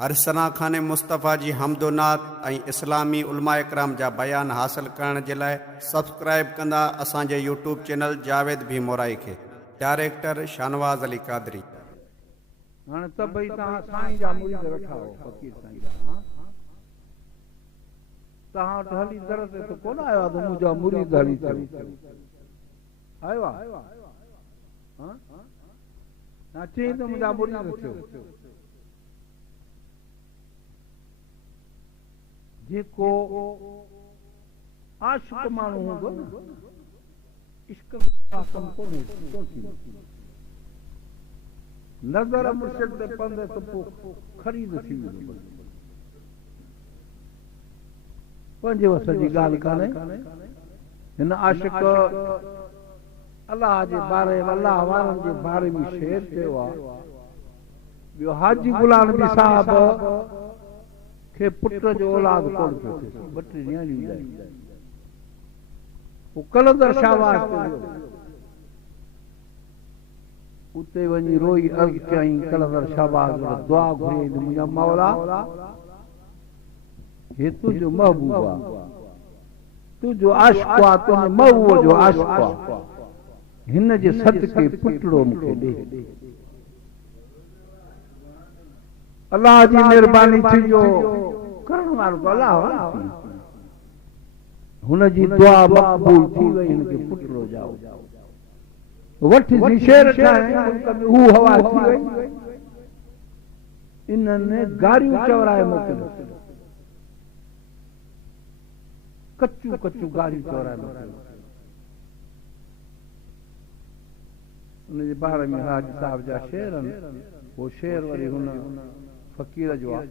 हर सना खाने मुस्तफ़ा जी हमदोनात ऐं इस्लामी उलमा इकराम जा बयान हासिल करण जे लाइ सब्सक्राइब कंदा असांजे यूट्यूब चैनल जावेद भी मोराई खे। डायरेक्टर शानवाज़ अली कादरी। हाणे सभई तव्हां साईं जा मुरीद वेठा हो, फ़कीर साईं जा। तव्हां वटि हली दर ते त कोन आयो आहे त मुंहिंजा मुरीद हली थियो आयो आहे? तव्हां चई त मुंहिंजा मुरीद थियो। जेको आशिक़ माण्हू हूंदो न, इश्क कमु कोन्हे, नज़र मुर्शिद ते पवंदे त पोइ ख़रीद थी वेंदो। पंहिंजे वस जी ॻाल्हि कान्हे। हिन आशिक़ अलाह जे बारे में, अलाह वारनि जे बारे में शेर चयो आहे। ॿियो हाजी गुलाम नबी साहब खे पुट जो औलाद कोन पियो थिए, ॿ टे न्याणियूं ॼाई। पोइ कलंदर शाहबाज़ ते वियो, उते वञी रोई अर्ज़ कयईं कलंदर शाहबाज़ वटि दुआ घुरियईं, मुंहिंजा मौला हे तुंहिंजो महबूब आहे, तुंहिंजो आशिक़ आहे, तुंहिंजे महबूब जो आशिक़ आहे, हिन जे सदके पुटड़ो मूंखे ॾे। अलाह जी महिरबानी थी जो करण वारो तो अलाह आहे। हुन जी दुआ मक़बूल थी वई, हिनखे पुटड़ो ॼाओ। वठी जी शेर ठाहे हू हवा थी वई। इन्हनि गाड़ियूं चवराए मोकिलियो, कच्चू कच्चू गाड़ियूं चवराए मोकिलियो। उनजे बारे में हाजी साहब जा शेर आहिनि। वो शेर वरी हुन फ़कीर जो आहे।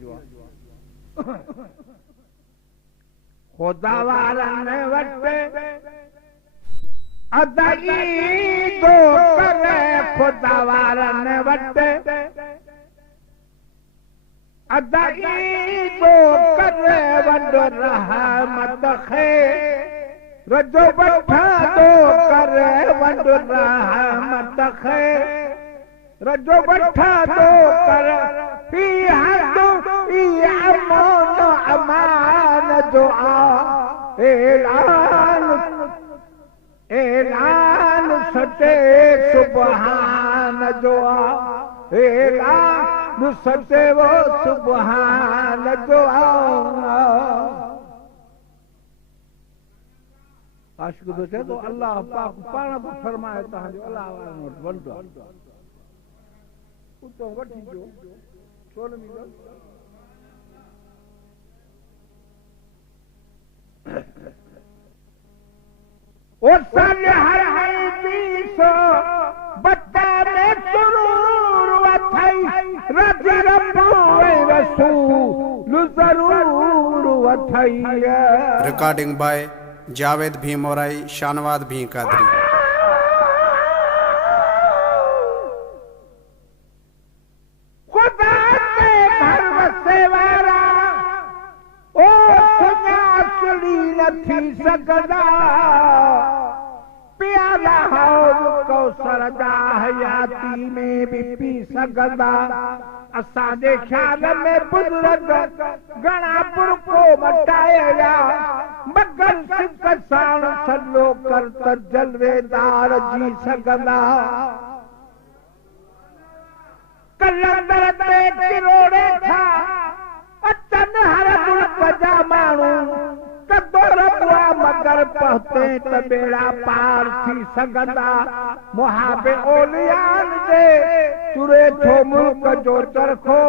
खुदा वारनि वटि अदाई दो करे, खुदा वारनि वटि अदाई दो करे, वॾो रहमत खे रजो वठा दो करे, वॾो रहमत खे रजो वठा दो करे, पी हदो पी अमन अमान दुआ ऐलान ऐलान सते सुबहान दुआ ऐलान सते वो सुबहान दुआ। आशिक़ तो चए तो अल्लाह पाक पाण बि फरमाए तव्हांजो अलाह वारनि वटि वंडो आहे, उतो वठी जो छो न मिलो। उसल हर हर पीसो बता में सुरूर वथई, रज़ी रब्बू वे रसूल ज़रूर वथई। रिकॉर्डिंग बाय जावेद भी मोराई, शानवाज़ भी कादरी। खुदा के भरोसे वारा ओ सुञातली न थी सघंदा, प्याला हौज़ कौसर जा हयाती में भी पी सघंदा। असांजे ख़्याल में बुज़ुर्ग घणा बुरको मटाया, मगर सिक साण सलो कर त जलवेदार जी सघंदा। कलंदर ते किरोड़े था अचन हर मुल्क जा माण्हू, कदोर बुआ मगर पहुते त बेड़ा पार थी सघंदा। मुहाबे ओलियान जे तुरे थो मुल्क जो चरखो,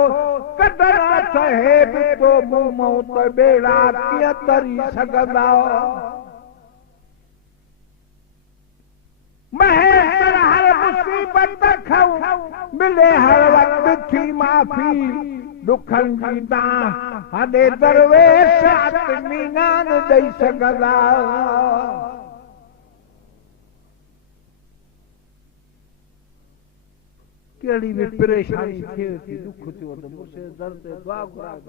कदरा सहे बि तो मुंह मऊं त बेड़ा कीअं तरी सघंदा। महेश्वर हर मुसीबत खां मिले हर वक्त थी माफ़ी, दुखन जी दां हॾे दरवेश इत्मीनान ॾेई सघंदा। कहिड़ी बि परेशानी थिए थी, दुख थियो त मूंखे दर ते दुआ घुराए,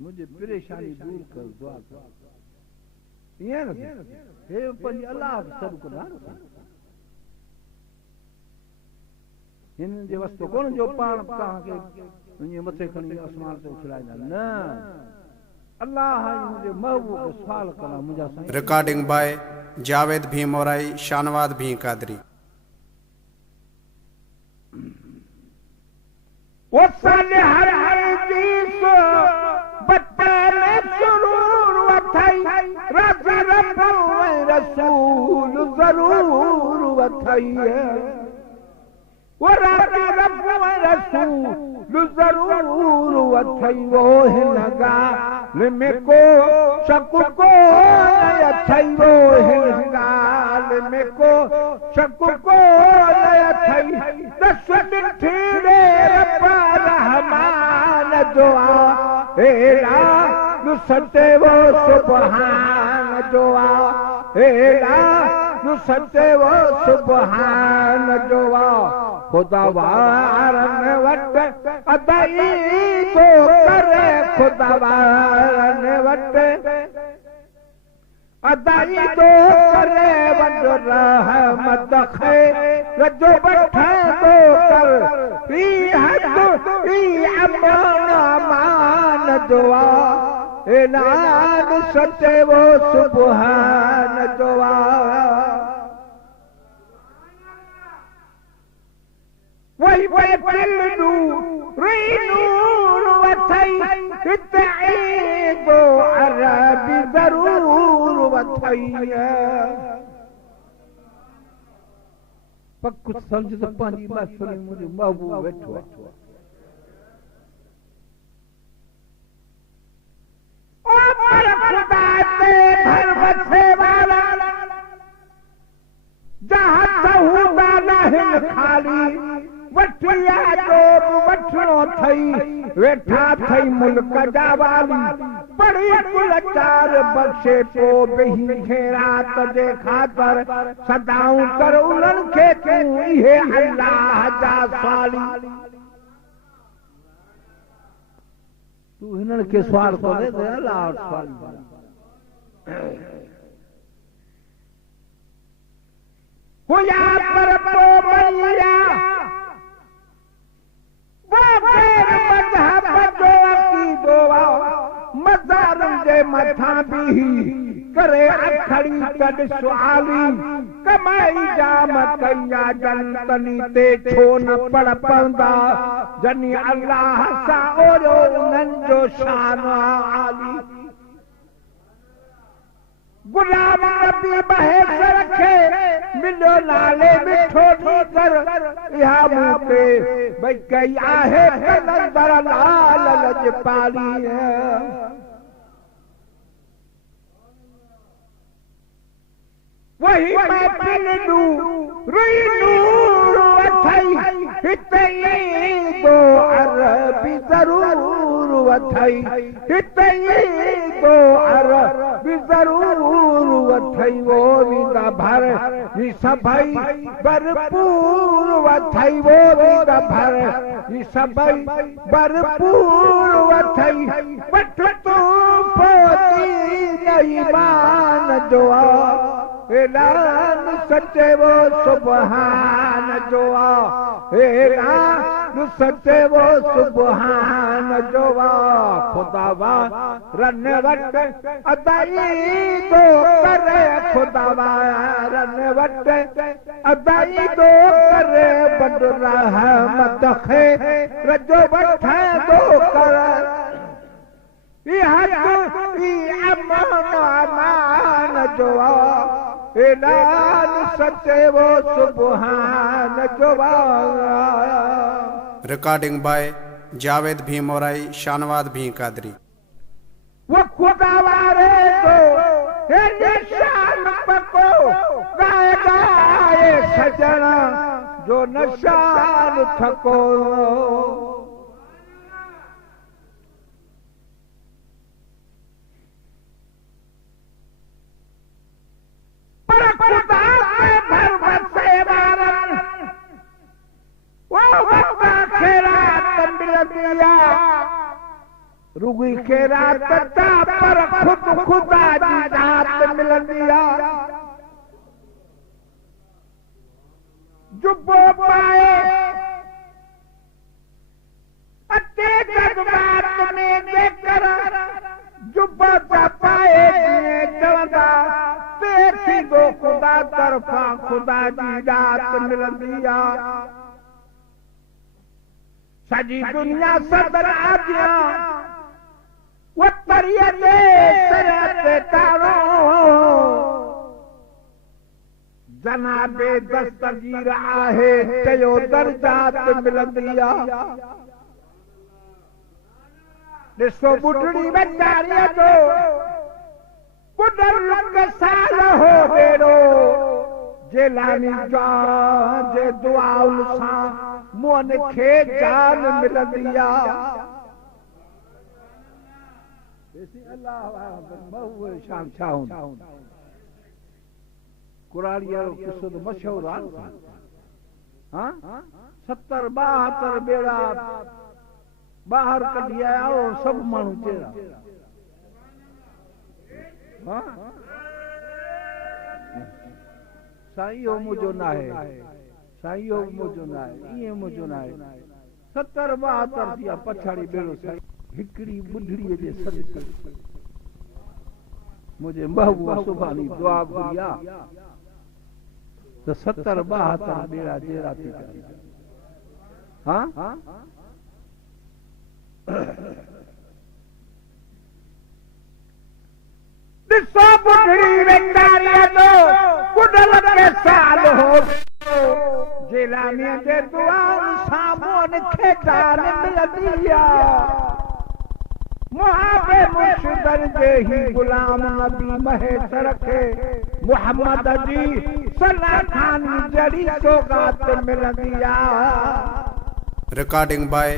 मुंहिंजी परेशानी दूर कर, दुआ कर। ईअं न हे पंहिंजे अलाह खे सॾु कंदा। हिन जे वस्तो कोन जो पाण तव्हांखे मुझे मथे खणी आसमान ते उछलाईंदा न अल्लाह मुझे महबूब खे सुवाल करा मुंहिंजा साईं रिकॉर्डिंग बाय जावेद भी मोराई शानवाद भी कादरी वो साले हर हर चीज बतन सुरूर वथई राज़ी रब्बु ऐं रसूल ज़रूर वथई वो राज़ी रब्बु ऐं रसूल ज़रूर वथई वो हिन ॻाल्हि में को शक को न अथई वो हिन ॻाल्हि में को शक को न अथई दस ॾिठी रे रब्बा रहमान जो हेड़ा सचे वो सुबहान जो हेड़ा सचे वो सुबहान जो खुदा वारन वट अदाई को करे खुदा वारन वट अदाई तो करे वंड रहमत खैर जो बैठे तो कर ई हद ई अमान अमान जो ऐलान सचे वो सुबहान जो वही वही पिल्लू नूर वथई हिते दो अरबी ज़रूर वथई पर कुछ समझ तो पंहिंजी महफ़िल में मुंहिंजो महबूब वेठो आहे खुदा ते भर बसे वाला जहाँ हूंदा नाहिन खाली वठिया जो वठणो थई वेठा थई मुल्क जा वाली बड़ी कुलचार बख्शे को बही खे रात जे ख़ातिर सदाऊं कर उन्हनि खे तूं इहे अल्लाह जा साली तू हिननि खे सुवाल कोन्हे त अल्लाह वटि सुवाल हुया पर मैया मज़ारनि जे मथां बीही करे अखड़ी कढ सुआली कमाई जाम कया जनतनी ते छो न पढ़ पवंदा जनी अल्लाह सां ओरो उन्हनि जो शान आली गुलाम नबी बहेस रखे मिलो नाले मिठो कर इहा मूंखे भई कई आहे कलंदर लाल लजपाली वही महफिल नूर वथई हिते दो अरबी ज़रूर वथई हिते दो अरबी ज़रूर वथई वो वींदा भर ही सभई भरपूर वथई वो वींदा भर ही सभई भरपूर वथई वठ तू पोती ईमान जो ऐलान सचे वो सुबहान जो ऐलान सचे वो सुबहान जो खुदा रन वट अदाई दो करे खुदा रन वट अदाई दो करे बंद रहमत खैर जो बैठे दो कर अमान जो ऐलान सचे वो सुबहान जो रिकॉर्डिंग बाय जावेद भी मोराई शानवाद भी कादरी वो खुदा वारे तो शान पको गाए गाए सजना जो नशान थको रुगी के रात पर खुद खुदा जी रात मिलंदी आहे जुबो पाए अते तरफा खुदा जी दात मिलंदी आहे सॼी दुनिया सदर आजिया वो तरीअ ते तरह ते तारो जनाबे दस्तगीर आहे चयो दर्जात मिलंदी आहे ॾिसो ॿुढड़ी वेचारीअ जो ॿुढड़ लंग साल हो ॾेरो जेलानी जे दुआउनि सां मोहन खे जान मिलंदी आहे शाम छा हूंदा कुराड़ी वारो किस्सो त मशहूरु आहे 70 72 बेड़ा ॿाहिरि कढी आया हो सभु माण्हू चेरा साईं हो मुंहिंजो न आहे साईं हो मुंहिंजो न आहे ईअं मुंहिंजो न आहे 70 72 थिया पछाड़ी बेड़ो साईं हिकिड़ी ॿुढड़ीअ जे सदके मुंहिंजे महबूब सुभाणी दुआ घुरी आहे त 70 72 बेड़ा जेरा थी करे ॾिसो ॿुढड़ी वेचारीअ जो ॿुढल के साल हो जेलानीअ जे दुआउनि सां मोहन खे जान मिलंदी आहे मुहाबे मुर्शिदन जे ही गुलाम नबी महेश्वर खे मुहम्मद जी सलाह खानी जड़ी सौगात मिलंदी आहे रिकॉर्डिंग बाय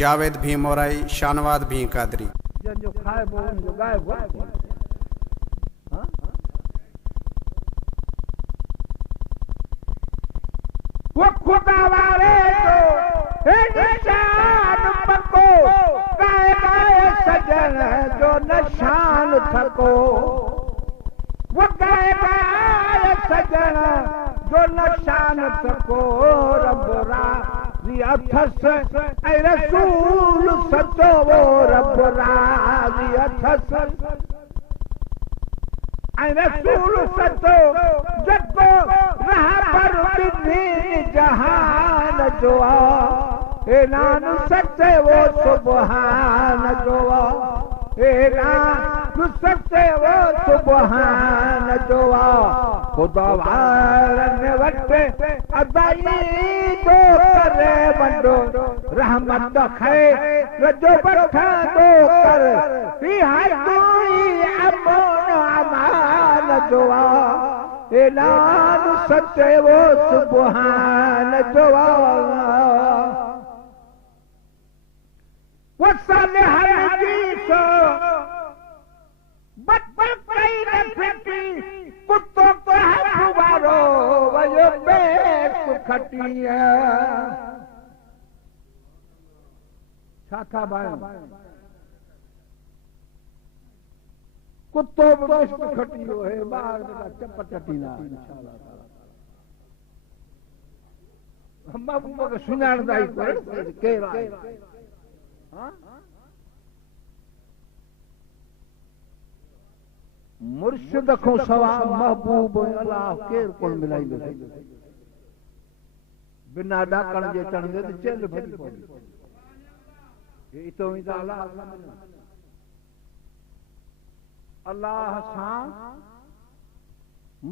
जावेद भी मोराई शानवाद भी कादरी जंहिंजो खाइबो उनजो ॻाइबो वो खुदा वारे जो हे निशान पको गाए गाए सजन जो निशान थको वो गाए गाए सजन जो निशान थको रब राज़ी अथस ऐं रसूल सचो वो रब राज़ी अथस ऐं रसूल सचो जेको रहबर बिनी जहान जो ऐलान सचे वो सुबहान जो ऐलान सचे वो सुबहान जो खुदा वारन वटि अदाई तो करे बंदो रहमत खैर जो बरखांदो कर रिहाई अमन अमान जो ऐलान सचे वो सुबहान जो वो साले हर हदीस बदबक कई न फिटी कुत्तों को हवारो वयो बेक खटी है छाथा भाई कुत्तो बेक खटी हो है बाहर का चपटटी ना इंशाल्लाह हम महबूब के सुनाण दाई कर केरा हां मुर्शिद को सवा महबूब अल्लाह केर कोन मिलाई बिना डाकण जे चढ़ंदे त चेल भॼी पवंदी ये तो अल्लाह सां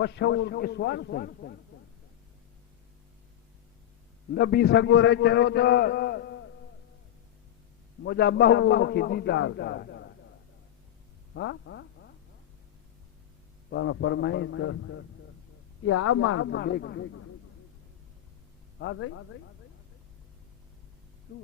मशहूर किस्वान से नबी सगोरे चयो त मुंहिंजा महबूब खे दीदार कर हां पर फरमाई तो या अमानत देख हां सही तू